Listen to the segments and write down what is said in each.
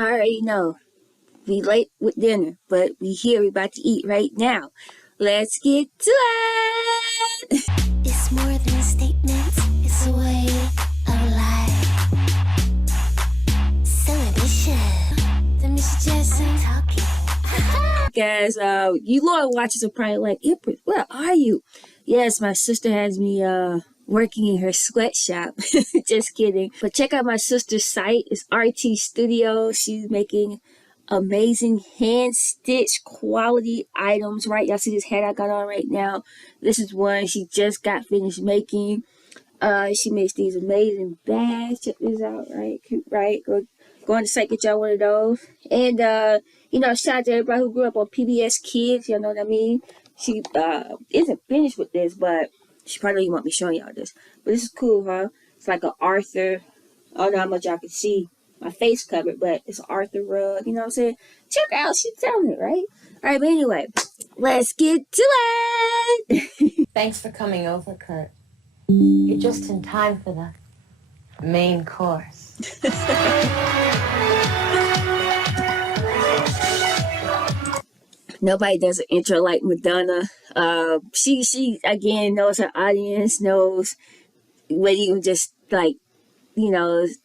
I already know. We late with dinner, but we here. We about to eat right now. Let's get to it. It's more than a statement. It's a way of life. Celebration. Then we should just talking. Guys, you Loder watchers are probably like, Empress, where are you? Yes, my sister has me working in her sweatshop. Just kidding. But check out my sister's site. It's RT Studio. She's making amazing hand-stitched quality items, right? Y'all see this hat I got on right now? This is one she just got finished making. She makes these amazing bags. Check this out, right? Right? Go on the site, get y'all one of those. And, shout out to everybody who grew up on PBS Kids. You know what I mean? She isn't finished with this, but she probably don't even want me showing y'all this. But this is cool, huh? It's like an Arthur. I don't know how much y'all can see my face covered, but it's an Arthur rug. You know what I'm saying? Check her out. She's telling it, right? All right, but anyway, let's get to it. Thanks for coming over, Kurt. You're just in time for the main course. Nobody does an intro like Madonna. She again knows her audience, knows what even just like,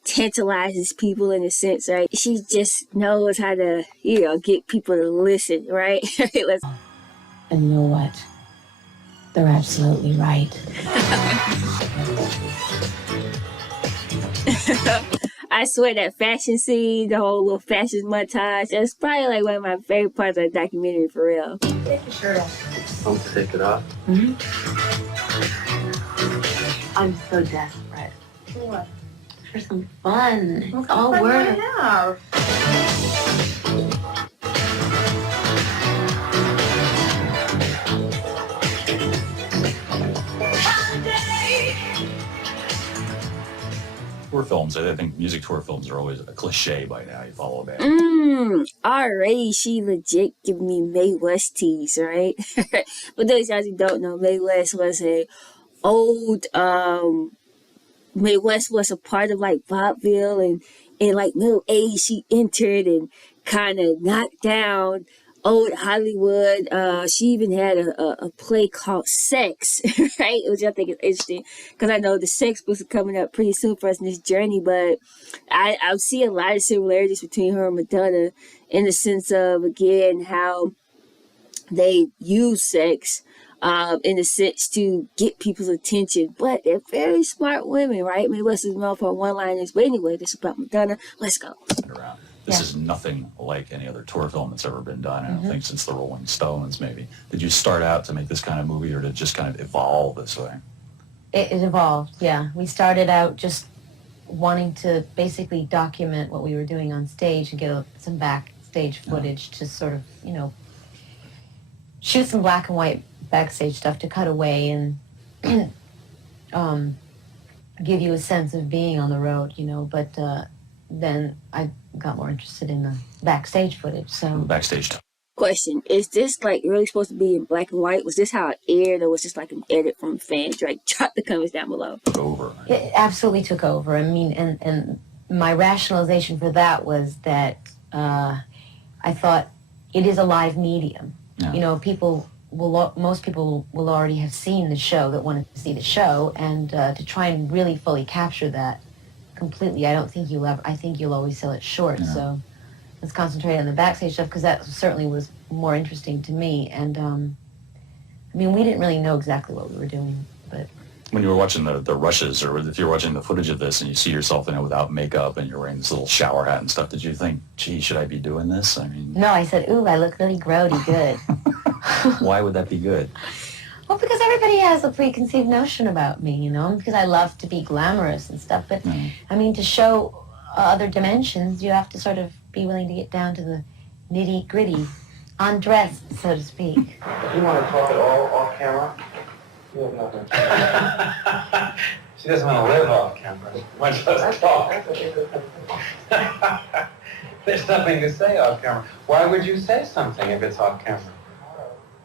tantalizes people in a sense, right? She just knows how to, get people to listen, right? Let's. And you know what? They're absolutely right. I swear that fashion scene, the whole little fashion montage, that's probably like one of my favorite parts of the documentary, for real. Take your shirt off. I'll take it off. Mm-hmm. I'm so desperate. For what? For some fun. What It's all kind of fun work. do you have? Tour films, I think music tour films are always a cliche by now. You follow a band. Already she legit giving me Mae West tease, right? But those guys who don't know, Mae West was a old, Mae West was a part of like vaudeville, and in like middle age she entered and kind of knocked down old Hollywood. She even had a play called Sex, right? Which I think is interesting because I know the Sex was coming up pretty soon for us in this journey, but I see a lot of similarities between her and Madonna in the sense of, again, how they use sex in a sense to get people's attention, but they're very smart women, right? Mae West is known for one-liners, but anyway, this is about Madonna. Let's go. Around. This is nothing like any other tour film that's ever been done. I don't think since the Rolling Stones, maybe. Did you start out to make this kind of movie, or did it just kind of evolve this way? It evolved, yeah. We started out just wanting to basically document what we were doing on stage and get some backstage footage to sort of, shoot some black and white backstage stuff to cut away and give you a sense of being on the road, but then I got more interested in the backstage footage, so... Backstage stuff. Question, is this like really supposed to be in black and white? Was this how it aired, or was this like an edit from fans? Like, drop the comments down below. Over. It absolutely took over. I mean, and my rationalization for that was that I thought it is a live medium. Yeah. Most people will already have seen the show that wanted to see the show, and to try and really fully capture that completely, I think you'll always sell it short. Yeah. So let's concentrate on the backstage stuff, because that certainly was more interesting to me. And we didn't really know exactly what we were doing, but when you were watching the rushes, or if you're watching the footage of this and you see yourself in it without makeup and you're wearing this little shower hat and stuff, did you think, gee, should I be doing this? No, I said, ooh, I look really grody good. Why would that be good? Well, because everybody has a preconceived notion about me, because I love to be glamorous and stuff. But, to show other dimensions, you have to sort of be willing to get down to the nitty-gritty, undressed, so to speak. You want to talk at all off camera? You have nothing to She doesn't want to live off camera. Much less talk. There's nothing to say off camera. Why would you say something if it's off camera?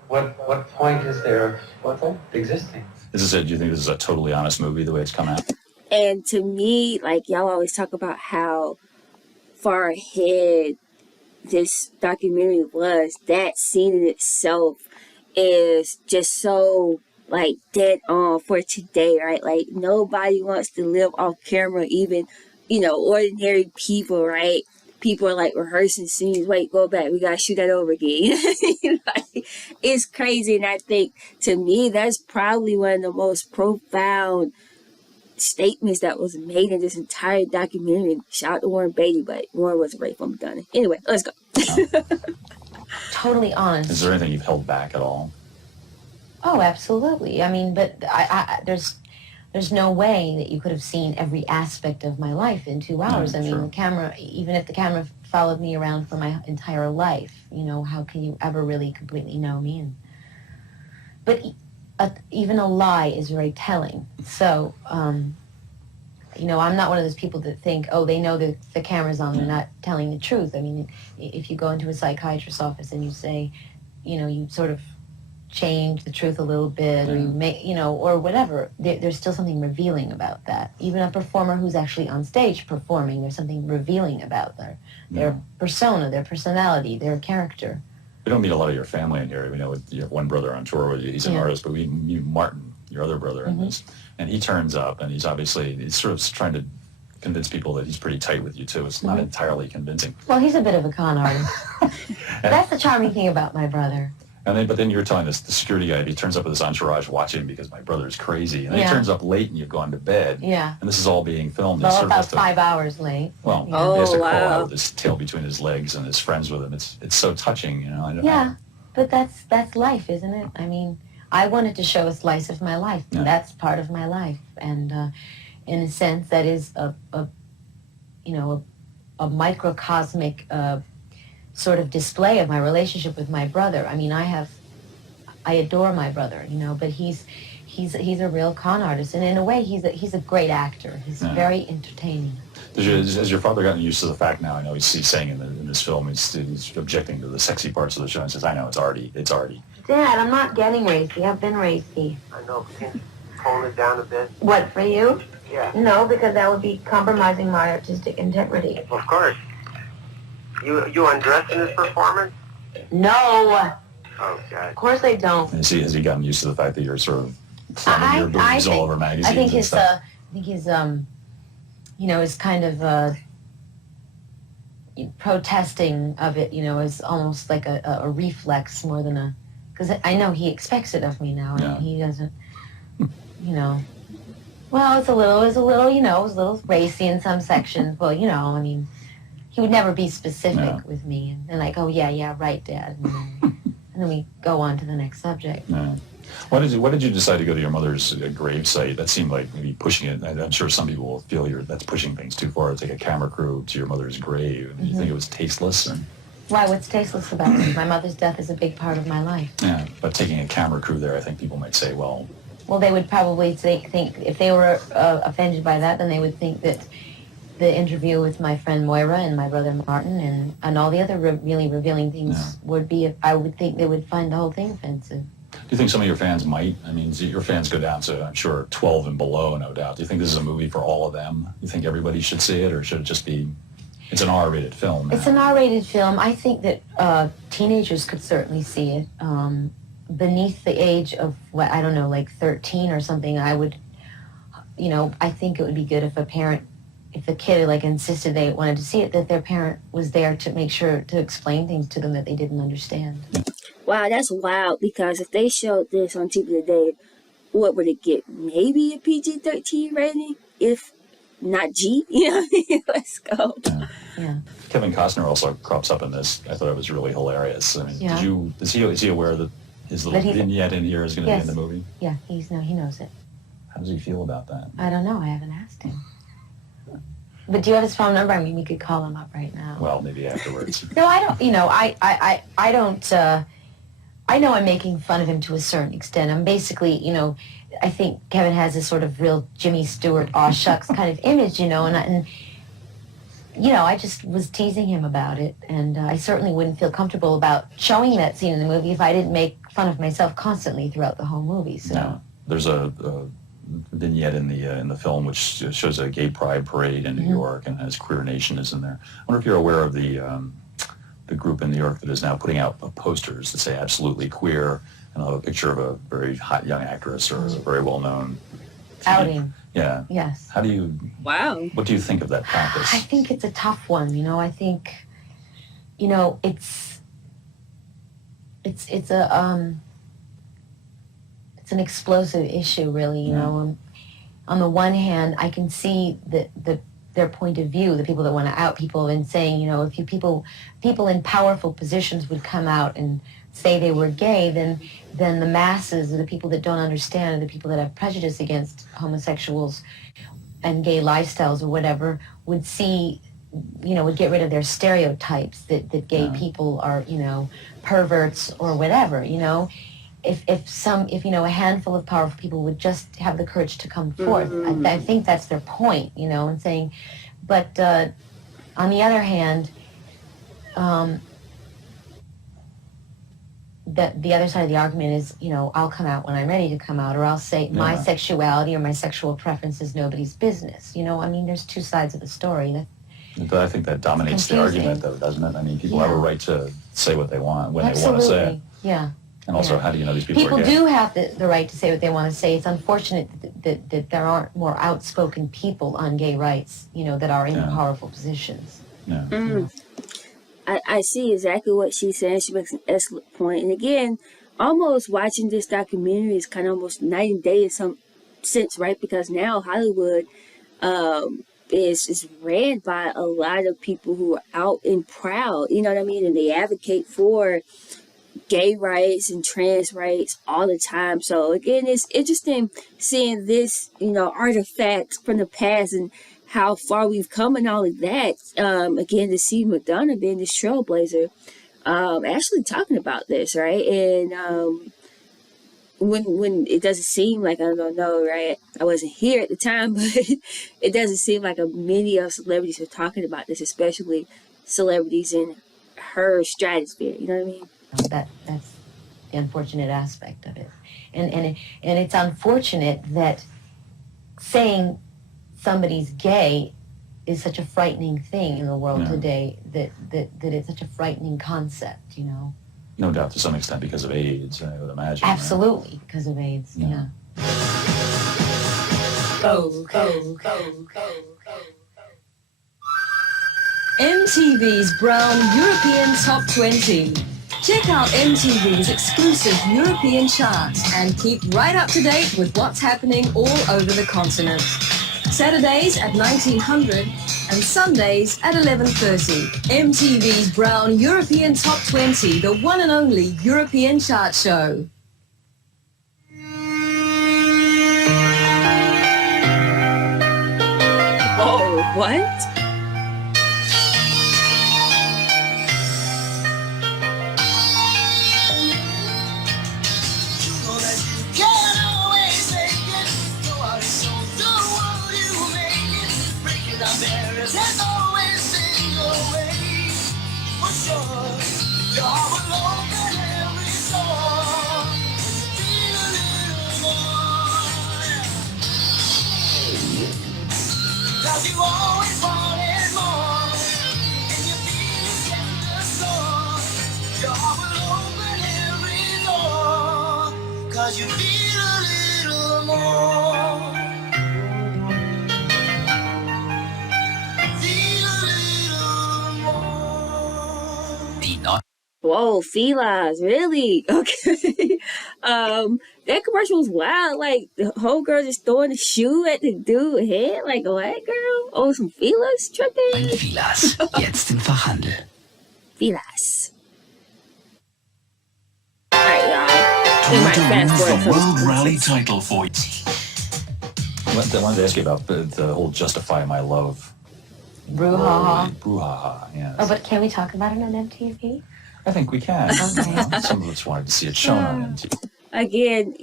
What point is there of existing? Do you think this is a totally honest movie the way it's come out? And to me, like, y'all always talk about how far ahead this documentary was, that scene in itself is just so like dead on for today, right? Like nobody wants to live off camera, even, ordinary people, right? People are like rehearsing scenes. Wait, go back. We gotta shoot that over again. Like, it's crazy. And I think to me, that's probably one of the most profound statements that was made in this entire documentary. Shout out to Warren Beatty, but Warren wasn't ready for Madonna. Anyway, let's go. Totally honest. Is there anything you've held back at all? Oh, absolutely. I mean, but there's no way that you could have seen every aspect of my life in 2 hours. I mean, sure. the camera, even if the camera followed me around for my entire life, how can you ever really completely know me? But even a lie is very telling. So, I'm not one of those people that think, oh, they know that the camera's on, they're not telling the truth. I mean, if you go into a psychiatrist's office and you say, you sort of change the truth a little bit, or you make, or whatever, there's still something revealing about that. Even a performer who's actually on stage performing, there's something revealing about their persona, their personality, their character. We don't meet a lot of your family in here. We know you have one brother on tour with you. He's an artist, but we meet Martin, your other brother, in this. And he turns up, and he's sort of trying to convince people that he's pretty tight with you, too. It's not entirely convincing. Well, he's a bit of a con artist. That's the charming thing about my brother. But then you're telling us the security guy, he turns up with his entourage watching because my brother's crazy. And then he turns up late and you've gone to bed. Yeah. And this is all being filmed. Well, about 5 hours late. Well, he has to crawl out with his tail between his legs and his friends with him. It's so touching, But that's life, isn't it? I mean, I wanted to show a slice of my life. And that's part of my life. And in a sense, that is a microcosmic sort of display of my relationship with my brother. I mean, I adore my brother, but he's a real con artist, and in a way, he's a great actor. He's very entertaining. Has your father gotten used to the fact now? I know he's saying in this film, he's objecting to the sexy parts of the show and says, I know, it's arty. Dad, I'm not getting racy. I've been racy. I know, but can you tone it down a bit? What, for you? Yeah. No, because that would be compromising my artistic integrity. Of course. You undressed in this performance? No. Oh, God. Of course I don't. Has he gotten used to the fact that you're sort of flaunting your boobs all over magazines I think and stuff? his kind of protesting of it, is almost like a reflex more than a... Because I know he expects it of me now, and he doesn't, Well, it was a little racy in some sections. Well, I mean, he would never be specific with me. And like, oh, yeah, right, Dad. And then we go on to the next subject. Yeah. Why did you decide to go to your mother's grave site? That seemed like maybe pushing it. I'm sure some people will feel that's pushing things too far to take a camera crew to your mother's grave. Do you think it was tasteless? Why? What's tasteless about it? My mother's death is a big part of my life. Yeah, but taking a camera crew there, I think people might say, well, they would probably think if they were offended by that, then they would think that the interview with my friend Moira and my brother Martin and all the other really revealing things would be, I would think they would find the whole thing offensive. Do you think some of your fans might? I mean, your fans go down to, I'm sure, 12 and below, no doubt. Do you think this is a movie for all of them? Do you think everybody should see it, or should it just be, it's an R-rated film now? It's an R-rated film. I think that teenagers could certainly see it. Beneath the age of, I don't know, like 13 or something, I would, I think it would be good if if the kid insisted they wanted to see it, that their parent was there to make sure to explain things to them that they didn't understand. Wow, that's wild, because if they showed this on TV today, what would it get? Maybe a PG-13 rating, if not G? Let's go. Yeah. Kevin Costner also crops up in this. I thought it was really hilarious. I mean, is he aware that his little vignette in here is going to be in the movie? Yeah, he knows it. How does he feel about that? I don't know. I haven't asked him. But do you have his phone number? I mean, we could call him up right now. Well, maybe afterwards. No, I don't. I don't. I know I'm making fun of him to a certain extent. I'm basically, I think Kevin has this sort of real Jimmy Stewart, aw shucks kind of image, and I just was teasing him about it, and I certainly wouldn't feel comfortable about showing that scene in the movie if I didn't make fun of myself constantly throughout the whole movie. So no. There's a vignette in the film which shows a gay pride parade in New York and has Queer Nation is in there. I wonder if you're aware of the group in New York that is now putting out posters that say "Absolutely Queer," and I'll have a picture of a very hot young actress or a very well-known outing. Yeah. Yes. How do you? Wow. What do you think of that practice? I think it's a tough one. You know, I think, you know, it's an explosive issue, really. You know, on the one hand, I can see their point of view, the people that want to out people, and saying, you know, if people in powerful positions would come out and say they were gay, then the masses, or the people that don't understand, or the people that have prejudice against homosexuals and gay lifestyles or whatever, would see, you know, would get rid of their stereotypes that gay people are, you know, perverts or whatever, you know. If you know, a handful of powerful people would just have the courage to come forth, I think that's their point, you know, and saying, but on the other hand, the other side of the argument is, you know, I'll come out when I'm ready to come out, or I'll say my sexuality or my sexual preference is nobody's business. You know, I mean, there's two sides of the story. But I think that dominates the argument, though, doesn't it? I mean, people have a right to say what they want when they want to say it. Yeah. And also, how do you know these people are gay? People do have the right to say what they want to say. It's unfortunate that there aren't more outspoken people on gay rights, you know, that are in powerful positions. Yeah. I see exactly what she's saying. She makes an excellent point. And again, almost watching this documentary is kind of almost night and day in some sense, right? Because now Hollywood is ran by a lot of people who are out and proud, you know what I mean? And they advocate for gay rights and trans rights all the time. So again, it's interesting seeing this, you know, artifact from the past and how far we've come and all of that. Again, to see Madonna being this trailblazer, actually talking about this, right? And when it doesn't seem like, I don't know, right? I wasn't here at the time, but it doesn't seem like many of celebrities are talking about this, especially celebrities in her stratosphere. You know what I mean? That's the unfortunate aspect of it, and it's unfortunate that saying somebody's gay is such a frightening thing in the world today. That it's such a frightening concept, you know. No doubt, to some extent, because of AIDS, I would imagine. Absolutely, right? Because of AIDS. Yeah. Go. MTV's Brown European Top 20. Check out MTV's exclusive European chart and keep right up to date with what's happening all over the continent. Saturdays at 1900 and Sundays at 11:30. MTV's Brown European Top 20, the one and only European chart show. Oh, what? There's always been your way, for sure. You're alone at every door. Feel a little more. 'Cause you always wanted more, and you feel it in the soul. You're alone at every door. 'Cause you feel a little more. Whoa, felines, really? Okay. That commercial was wild. Like, the whole girl just throwing a shoe at the dude's head, like a white girl. Oh, some feelers tripping. Ein Filas, jetzt im Fachhandel. Felas. Alright, y'all. We might Toyota fast wins forward the some World Rally commercials. title for you. I wanted to ask you about the whole "Justify My Love" Brouhaha. Brouhaha, yes. Oh, but can we talk about it on MTV? I think we can. Okay. Some of us wanted to see it shown on MTV. Again,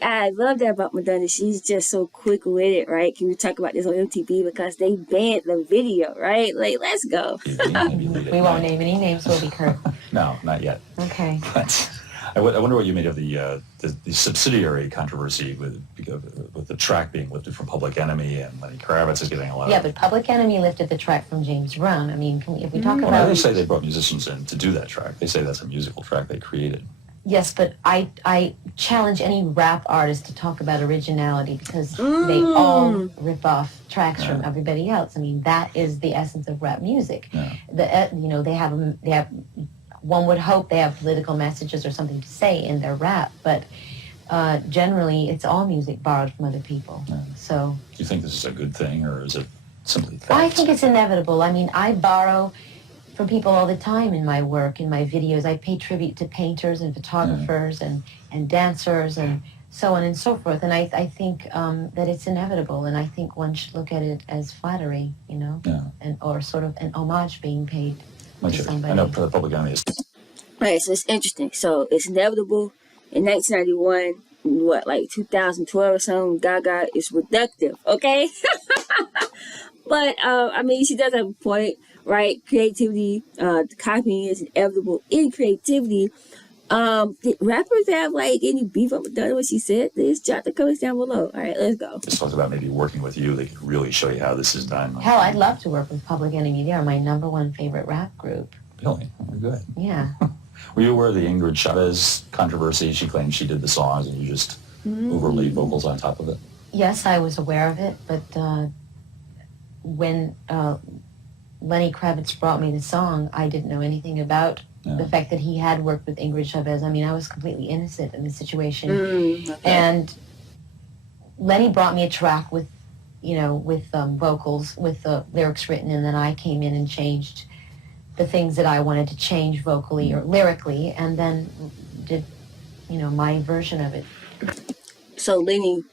I love that about Madonna. She's just so quick with it, right? Can we talk about this on MTV? Because they banned the video, right? Like, let's go. We won't name any names, will we, Kurt? No, not yet. Okay. But I wonder what you made of the subsidiary controversy with the track being lifted from Public Enemy, and Lenny Kravitz is getting a lot Yeah, of... but Public Enemy lifted the track from James Brown. I mean, if we talk Well, about... they say they brought musicians in to do that track. They say that's a musical track they created. Yes, but I challenge any rap artist to talk about originality, because they all rip off tracks from everybody else. I mean, that is the essence of rap music. Yeah. They have one would hope they have political messages or something to say in their rap, but generally it's all music borrowed from other people. Yeah. So, Do you think this is a good thing, or is it simply fact? I think it's inevitable. I mean, I borrow from people all the time in my work, in my videos. I pay tribute to painters and photographers and dancers and so on and so forth. And I think that it's inevitable, and I think one should look at it as flattery, or sort of an homage being paid to somebody. I know the Public Enemy is... Right, so it's interesting. So it's inevitable. In 1991, like 2012 or something, Gaga is reductive, okay? But, I mean, she does have a point, right? Creativity, copying is inevitable in creativity. Did rappers have, like, any beef up with Madonna when she said this? Drop the comments down below. All right, let's go. Just talks about maybe working with you. They could really show you how this is done. Hell, I'd love to work with Public Enemy. They're my #1 favorite rap group. Really? Very good. Yeah. Were you aware of the Ingrid Chavez controversy? She claimed she did the songs and you just overlaid vocals on top of it. Yes, I was aware of it, but when Lenny Kravitz brought me the song, I didn't know anything about the fact that he had worked with Ingrid Chavez. I mean, I was completely innocent in the situation. Okay. And Lenny brought me a track with vocals, with the lyrics written, and then I came in and changed the things that I wanted to change vocally or lyrically, and then did, my version of it. So Lenny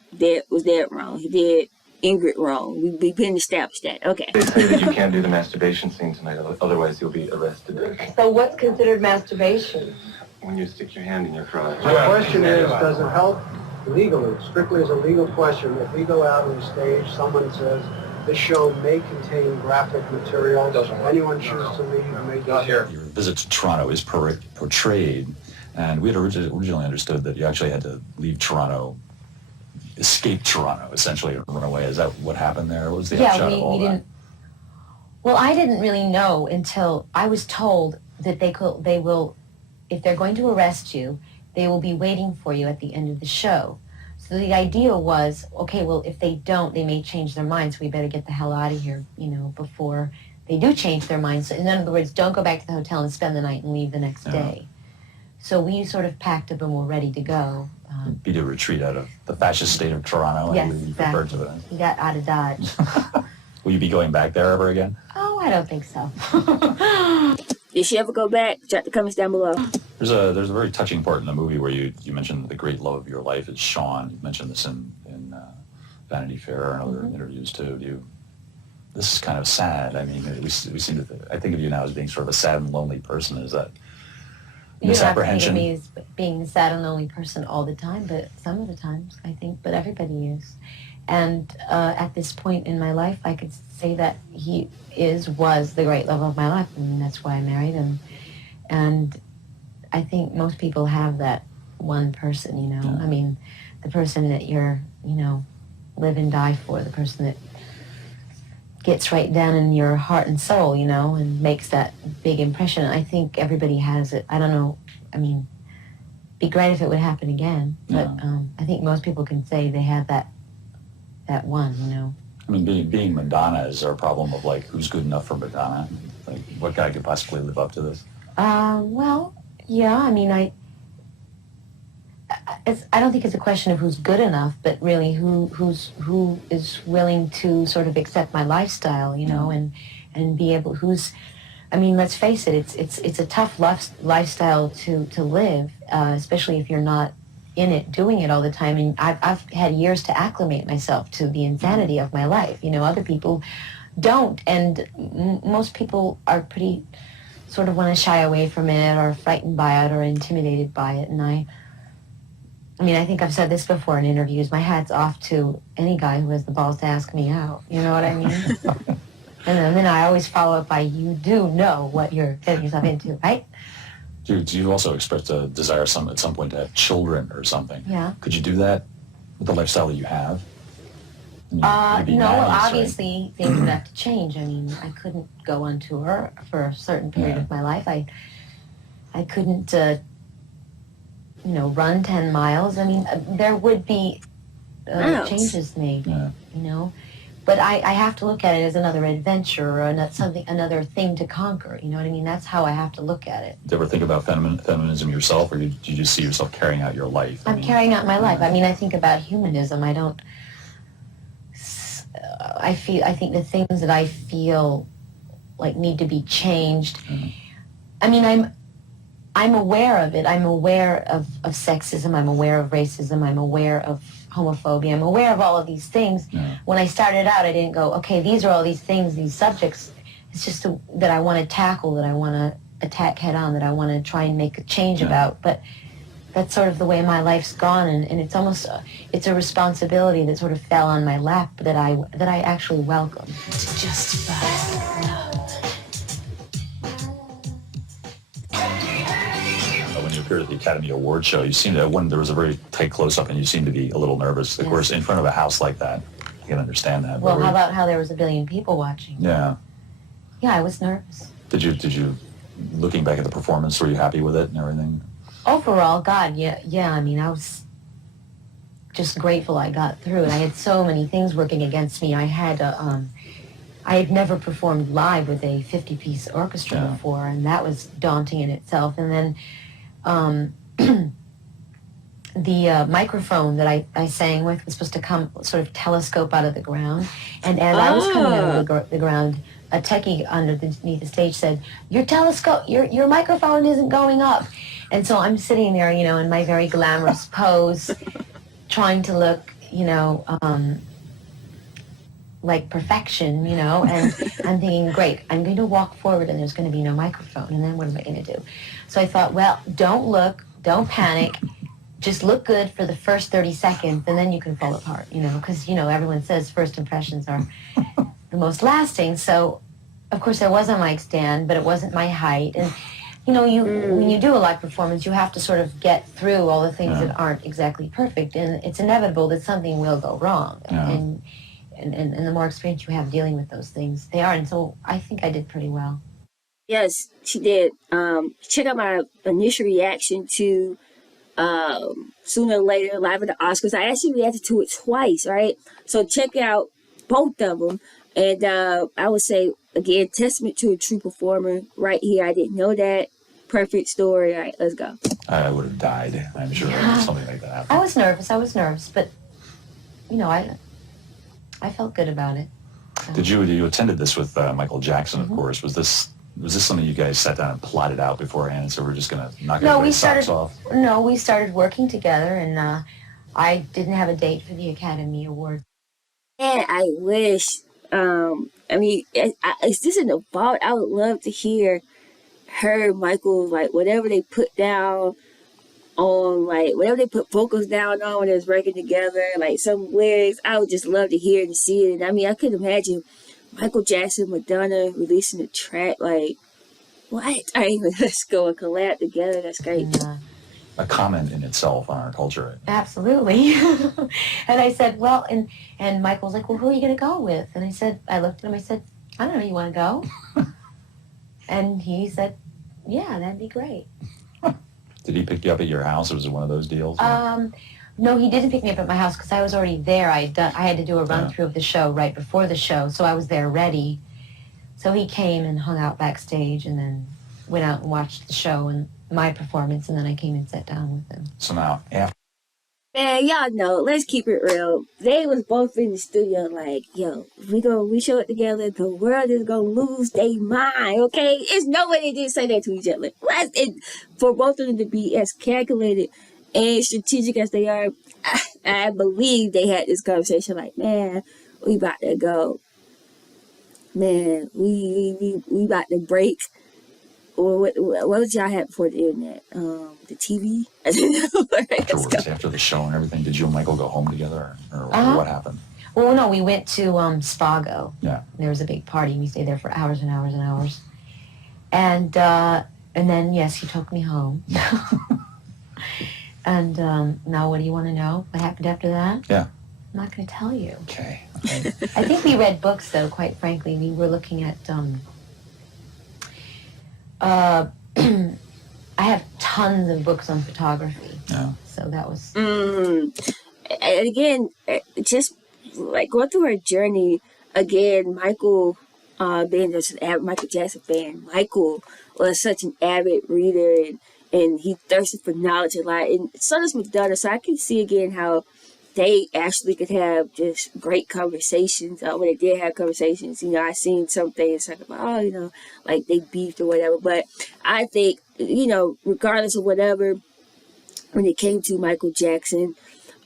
was dead wrong. He did Ingrid wrong. We've been established that. Okay. They say that you can't do the masturbation scene tonight, otherwise you'll be arrested. So what's considered masturbation? When you stick your hand in your crotch. My question is, does it help legally, strictly as a legal question, if we go out on stage, someone says, this show may contain graphic material, anyone choose to leave may do so. Your visit to Toronto is portrayed, and we had originally understood that you actually had to leave Toronto, escape Toronto, essentially, and run away. Is that what happened there? What was the upshot of all that? Well, I didn't really know until I was told that they will, if they're going to arrest you, they will be waiting for you at the end of the show. So the idea was, okay, well, if they don't, they may change their minds, so we better get the hell out of here, before they do change their minds. So in other words, don't go back to the hotel and spend the night and leave the next day. So we sort of packed up and were ready to go. Be to retreat out of the fascist state of Toronto. Yes, and exactly. referred to it. We got out of Dodge. Will you be going back there ever again? Oh, I don't think so. Did she ever go back? Drop the comments down below. There's a very touching part in the movie where you mentioned the great love of your life is Sean. You mentioned this in Vanity Fair and other interviews too. This is kind of sad. I mean, we seem to. I think of you now as being sort of a sad and lonely person. Is that misapprehension? You don't have to think of me as being a sad and lonely person all the time, but some of the times I think. But everybody is. And at this point in my life, I could say that he was the great love of my life. I mean, that's why I married him. And I think most people have that one person, Yeah. I mean, the person that you're, live and die for, the person that gets right down in your heart and soul, and makes that big impression. I think everybody has it. I don't know. I mean, be great if it would happen again. But I think most people can say they have that one, I mean, being Madonna, is there a problem of, like, who's good enough for Madonna? Like, what guy could possibly live up to this? Well, yeah, I mean, I don't think it's a question of who's good enough, but really who is willing to sort of accept my lifestyle, and be able, I mean, let's face it, it's a tough lifestyle to live, especially if you're not in it, doing it all the time. And I've had years to acclimate myself to the insanity of my life. Other people don't, and most people are pretty sort of want to shy away from it, or frightened by it, or intimidated by it. And I mean, I think I've said this before in interviews, my hat's off to any guy who has the balls to ask me out. You know what I mean? And then I always follow up by, you do know what you're getting yourself into, right? Do you also express a desire at some point to have children or something? Yeah. Could you do that with the lifestyle that you have? No, well, obviously things would have to change. I mean, I couldn't go on tour for a certain period of my life. I couldn't, run 10 miles. I mean, there would be changes made, But I have to look at it as another adventure or another thing to conquer. You know what I mean? That's how I have to look at it. Do you ever think about feminism yourself, or do you just see yourself carrying out your life? I'm carrying out my life. I mean, I think about humanism. I don't. I think the things that I feel like need to be changed. Mm-hmm. I mean, I'm aware of it. I'm aware of sexism. I'm aware of racism. I'm aware of homophobia. I'm aware of all of these things. Yeah. When I started out, I didn't go, okay, these are all these things, these subjects. It's just that I want to tackle, that I want to attack head on, that I want to try and make a change about. But that's sort of the way my life's gone, and it's almost it's a responsibility that sort of fell on my lap that I actually welcome. To justify love. When you appeared at the Academy Award show, you seemed to, when there was a very tight close-up, and you seemed to be a little nervous. Of course, in front of a house like that, I can understand that. Well, how about how there was a billion people watching? Yeah. Yeah, I was nervous. Did you, looking back at the performance, were you happy with it and everything? Overall, God, yeah. I mean, I was just grateful I got through it. I had so many things working against me. I had never performed live with a 50-piece orchestra before, and that was daunting in itself. And then the microphone that I sang with was supposed to come sort of telescope out of the ground. And as I was coming out of the ground, a techie underneath the stage said, your microphone isn't going up. And so I'm sitting there, in my very glamorous pose, trying to look, like perfection, and I'm thinking, great, I'm going to walk forward and there's going to be no microphone, and then what am I going to do? So I thought, well, don't look, don't panic, just look good for the first 30 seconds, and then you can fall apart, because, everyone says first impressions are the most lasting. So, of course, there was a mic stand, but it wasn't my height, and when you do a live performance, you have to sort of get through all the things that aren't exactly perfect, and it's inevitable that something will go wrong. And the more experience you have dealing with those things, they are. And so I think I did pretty well. Yes, she did. Check out my initial reaction to Sooner or Later, Live at the Oscars. I actually reacted to it twice, right? So check out both of them. And I would say, again, testament to a true performer right here. I didn't know that. Perfect story. All right, let's go. I would have died, I'm sure, something like that happened. I was nervous, but, I felt good about it. So. You attended this with Michael Jackson, of course. Was this something you guys sat down and plotted out beforehand, so we're just going to knock everybody's socks off? No, we started working together, and I didn't have a date for the Academy Awards. And I wish, is this an about? I would love to hear her, Michael, like, whatever they put down on, like, whatever they put vocals down on when they was working together, like, some lyrics, I would just love to hear it and see it. And I could imagine Michael Jackson, Madonna releasing a track, like, what? All right, let's go and collab together. That's great. A comment in itself on our culture. Absolutely. And I said, well, and Michael was like, well, who are you going to go with? And I looked at him, I said, I don't know, you want to go? And he said, yeah, that'd be great. Did he pick you up at your house, or was it one of those deals? No, he didn't pick me up at my house because I was already there. I had to do a run-through of the show right before the show, so I was there ready. So he came and hung out backstage and then went out and watched the show and my performance, and then I came and sat down with him. So now, after... Man, y'all know, let's keep it real. They was both in the studio like, yo, we show it together, the world is gonna lose their mind, okay? It's no way they didn't say that to each other. For both of them to be as calculated and strategic as they are, I believe they had this conversation like, man, we about to go. Man, we about to break. Or what was y'all had before the internet? The TV? Afterwards, after the show and everything, did you and Michael go home together, or what happened? Well, no, we went to Spago. Yeah. There was a big party. We stayed there for hours and hours and hours. And And then, yes, he took me home. And now what do you want to know? What happened after that? Yeah. I'm not going to tell you. Okay. I think we read books, though, quite frankly. We were looking at... I have tons of books on photography. Yeah. So that was... And again, just like going through her journey, again, Michael, being just an avid Michael Jackson fan, Michael was such an avid reader and he thirsted for knowledge a lot. And so does Madonna. So I can see again how they actually could have just great conversations. When they did have conversations, I seen some things like about, like they beefed or whatever. But I think, regardless of whatever, when it came to Michael Jackson,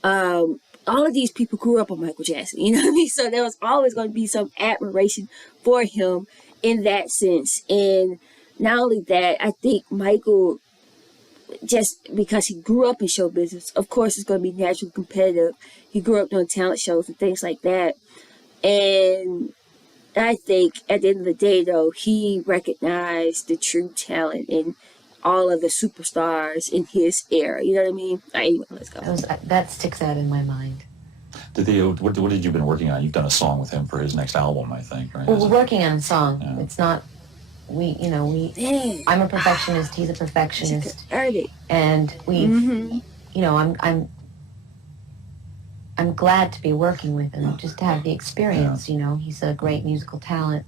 all of these people grew up on Michael Jackson, you know what I mean? So there was always going to be some admiration for him in that sense. And not only that, I think Michael, just because he grew up in show business, of course it's going to be naturally competitive. He grew up doing talent shows and things like that. And I think at the end of the day, though, he recognized the true talent in all of the superstars in his era. You know what I mean? All right, anyway, let's go. That sticks out in my mind. What did you been working on? You've done a song with him for his next album, I think, right? Well, we're working on a song. Yeah. It's not... I'm a perfectionist. He's a perfectionist, and I'm glad to be working with him, just to have the experience. Yeah. He's a great musical talent.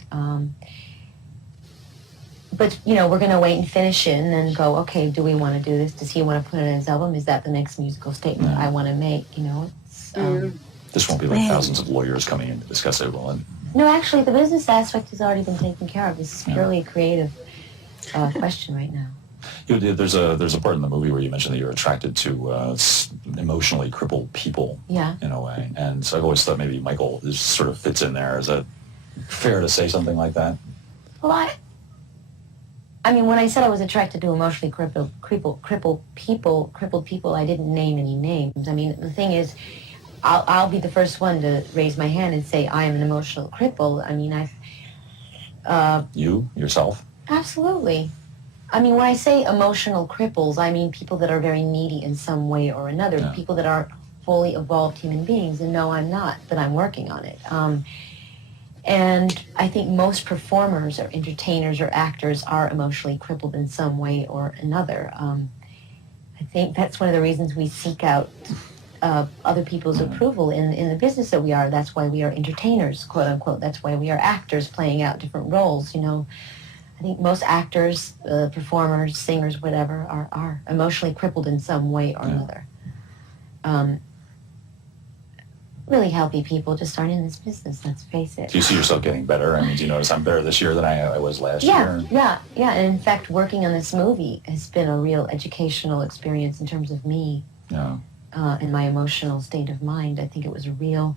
But we're going to wait and finish it, and then go. Okay, do we want to do this? Does he want to put it in his album? Is that the next musical statement I want to make? It's, this won't be like thousands of lawyers coming in to discuss it, will it? No, actually, the business aspect has already been taken care of. This is purely a creative question right now. There's a part in the movie where you mentioned that you're attracted to emotionally crippled people, in a way. And so I've always thought maybe Michael just sort of fits in there. Is that fair to say something like that? Well, I mean, when I said I was attracted to emotionally crippled people, I didn't name any names. I mean, the thing is, I'll be the first one to raise my hand and say I am an emotional cripple. I mean, You? Yourself? Absolutely. I mean, when I say emotional cripples, I mean people that are very needy in some way or another, people that are fully evolved human beings. And no, I'm not, but I'm working on it. And I think most performers or entertainers or actors are emotionally crippled in some way or another. I think that's one of the reasons we seek out other people's approval in the business that we are. That's why we are entertainers, quote unquote. That's why we are actors playing out different roles, I think most actors, performers, singers, whatever, are emotionally crippled in some way or another. Really healthy people just aren't in this business, let's face it. Do you see yourself getting better? I mean, do you notice I'm better this year than I was last year? Yeah. And in fact, working on this movie has been a real educational experience in terms of me and my emotional state of mind. I think it was a real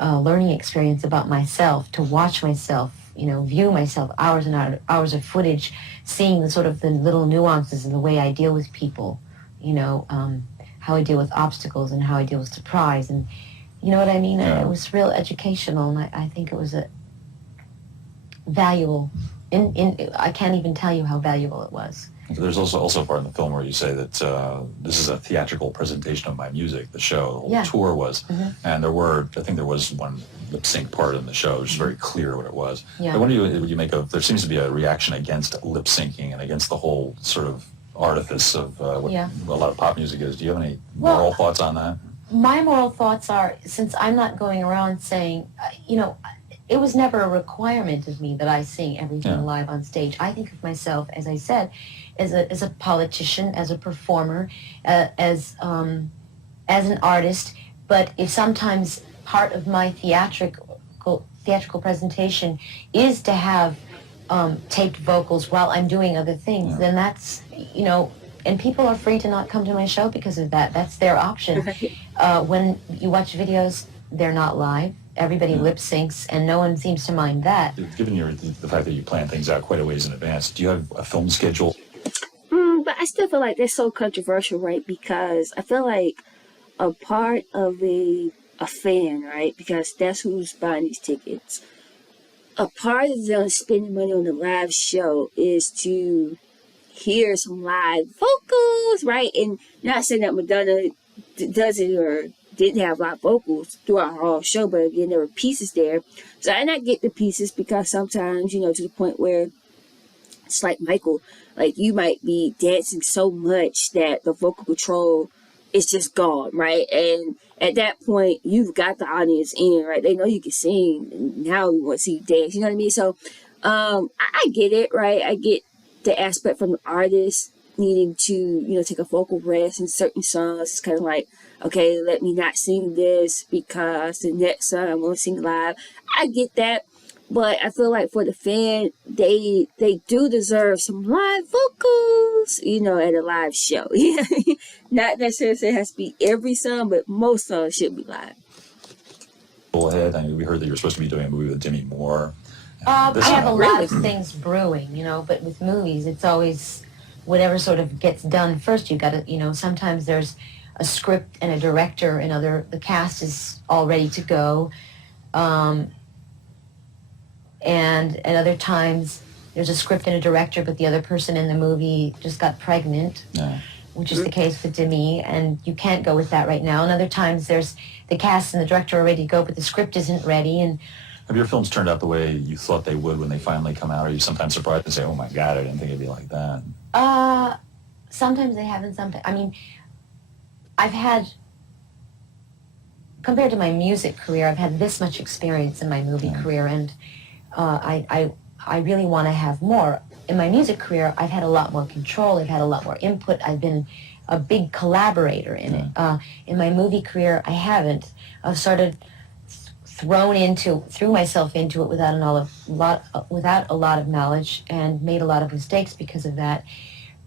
learning experience about myself, to watch myself, view myself, hours and hours of footage, seeing the little nuances in the way I deal with people, how I deal with obstacles and how I deal with surprise. And you know what I mean? It was real educational, and I think it was a valuable. I can't even tell you how valuable it was. There's also a part in the film where you say that this is a theatrical presentation of my music. The show, the whole tour was, and I think there was one lip sync part in the show. It was very clear what it was. Yeah. I wonder would you make of? There seems to be a reaction against lip syncing and against the whole sort of artifice of what a lot of pop music is. Do you have any moral thoughts on that? My moral thoughts are, since I'm not going around saying, it was never a requirement of me that I sing everything live on stage. I think of myself, as I said, as a politician, as a performer, as an artist. But if sometimes part of my theatrical presentation is to have taped vocals while I'm doing other things, then that's, and people are free to not come to my show because of that. That's their option. When you watch videos, they're not live. Everybody lip syncs, and no one seems to mind that. Given the fact that you plan things out quite a ways in advance, do you have a film schedule? But I still feel like that's so controversial, right? Because I feel like a part of a fan, right? Because that's who's buying these tickets. A part of them spending money on the live show is to hear some live vocals, right? And not saying that Madonna doesn't or didn't have live vocals throughout her whole show, but again, there were pieces there. So I not get the pieces because sometimes, to the point where it's like Michael, like you might be dancing so much that the vocal control is just gone, right? And at that point, you've got the audience in, right? They know you can sing, and now we want to see you dance. You know what I mean? So I get it, right? I get the aspect from the artist needing to, take a vocal rest in certain songs. It's kind of like, okay, let me not sing this because the next song I'm going to sing live. I get that. But I feel like for the fan, they do deserve some live vocals, at a live show. Not necessarily it has to be every song, but most songs should be live. Go ahead. I mean, we heard that you're supposed to be doing a movie with Demi Moore. I have a lot of things brewing, but with movies, it's always whatever sort of gets done first. You got to, sometimes there's a script and a director, and the cast is all ready to go. And at other times, there's a script and a director, but the other person in the movie just got pregnant, which is the case with Demi, and you can't go with that right now. And other times, there's the cast and the director are ready to go, but the script isn't ready. And have your films turned out the way you thought they would when they finally come out? Are you sometimes surprised and say, oh my God, I didn't think it'd be like that? Sometimes they haven't, sometimes. I mean, I've had, compared to my music career, I've had this much experience in my movie career, and I really want to have more. In my music career, I've had a lot more control. I've had a lot more input. I've been a big collaborator in it. In my movie career, I haven't. I've started threw myself into it without a lot of knowledge, and made a lot of mistakes because of that.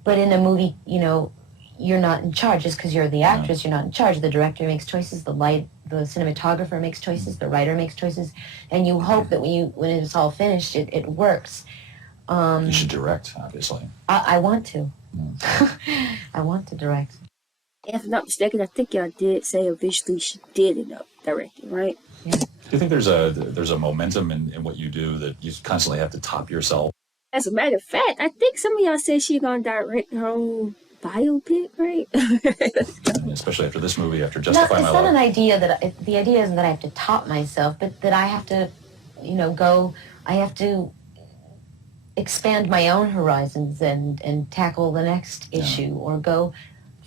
But in a movie, you're not in charge. Just because you're the actress, you're not in charge. The director makes choices, the cinematographer makes choices, the writer makes choices, and you hope that when it's all finished, it works. You should direct, obviously. I want to. I want to direct. If I'm not mistaken, I think y'all did say eventually she did end up directing, right? Yeah. Do you think there's a momentum in what you do that you constantly have to top yourself? As a matter of fact, I think some of y'all said she's gonna direct her own biopic, right? Especially after this movie, after Justify My Love. It's not an idea the idea isn't that I have to top myself, but that I have to, I have to expand my own horizons and tackle the next issue, or go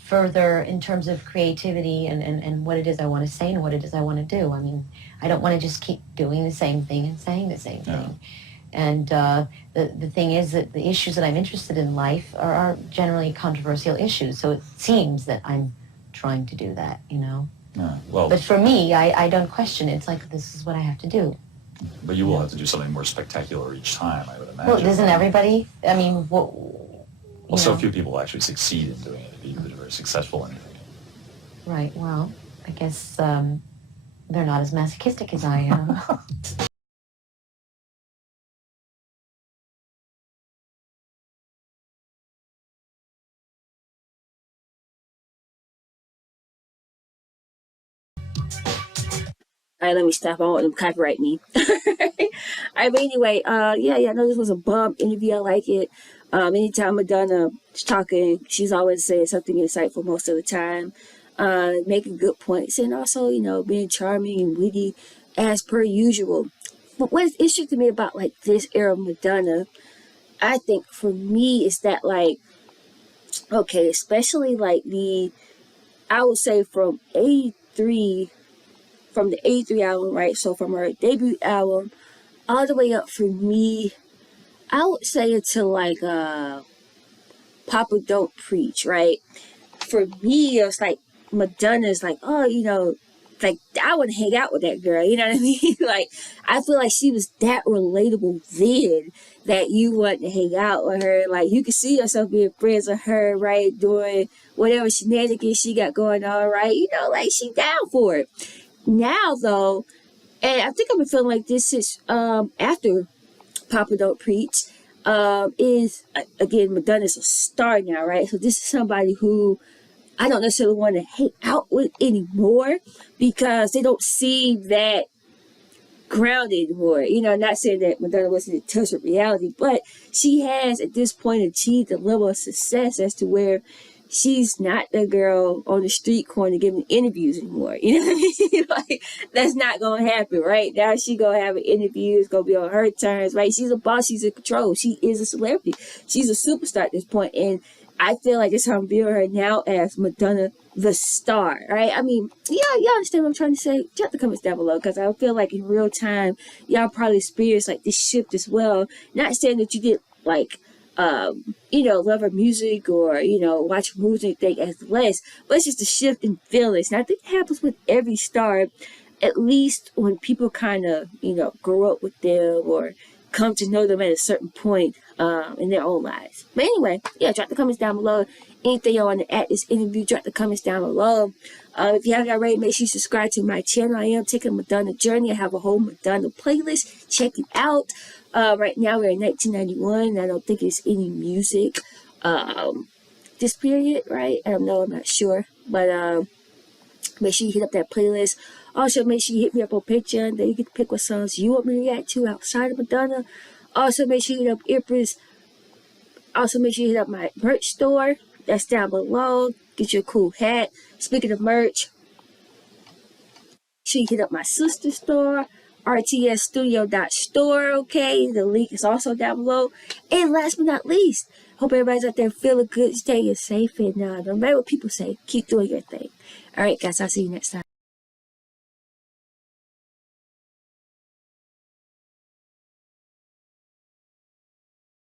further in terms of creativity and what it is I want to say and what it is I want to do. I mean, I don't want to just keep doing the same thing and saying the same thing. And the thing is that the issues that I'm interested in life are generally controversial issues. So it seems that I'm trying to do that, But for me, I don't question it. It's like, this is what I have to do. But you will have to do something more spectacular each time, I would imagine. Well, isn't everybody? I mean, so few people actually succeed in doing it. People that are very successful in it. Right. Well, I guess they're not as masochistic as I am. All right, let me stop. I don't want them to copyright me. All right, but anyway, I know this was a bomb interview. I like it. Anytime Madonna is talking, she's always saying something insightful most of the time, making good points, and also, being charming and witty as per usual. But what's interesting to me about, this era of Madonna, I think for me is that, especially, I would say from the 83 album, right? So from her debut album all the way up for me, I would say until Papa Don't Preach, right? For me, it was Madonna's I want to hang out with that girl, you know what I mean? I feel like she was that relatable then that you want to hang out with her. You could see yourself being friends with her, right? Doing whatever shenanigans she got going on, right? She down for it. Now, though, and I think I've been feeling like this is after Papa Don't Preach, is, again, Madonna's a star now, right? So this is somebody who I don't necessarily want to hang out with anymore because they don't seem that grounded more. You know, not saying that Madonna wasn't in touch with reality, but she has at this point achieved a level of success as to where she's not the girl on the street corner giving interviews anymore. You know what I mean? Like, that's not gonna happen, right? Now she gonna have an interview, it's gonna be on her terms, right? She's a boss, she's in control, she is a celebrity, she's a superstar at this point, and I feel like that's how I'm viewing her now, as Madonna the star, right? I mean, yeah, y'all understand what I'm trying to say? Drop the comments down below, because I feel like in real time, y'all probably experienced like this shift as well. Not saying that you get like, you know, love her music or, you know, watch movies or anything as less, but it's just a shift in feelings. And I think it happens with every star, at least when people kind of, you know, grow up with them or come to know them at a certain point in their own lives. But anyway, yeah, drop the comments down below. Anything y'all want to add this interview, drop the comments down below. If you haven't already, make sure you subscribe to my channel. I am taking a Madonna journey. I have a whole Madonna playlist. Check it out. Right now we're in 1991, and I don't think it's any music this period, right? I don't know, I'm not sure. But make sure you hit up that playlist. Also, make sure you hit me up on Patreon. Then you get to pick what songs you want me to react to outside of Madonna. Also, make sure you hit up Empress. Also, make sure you hit up my merch store. That's down below. Get you a cool hat. Speaking of merch, make sure you hit up my sister store, rtsstudio.store, okay? The link is also down below. And last but not least, hope everybody's out there feeling good, staying safe, and no matter what people say, keep doing your thing. Alright, guys, I'll see you next time.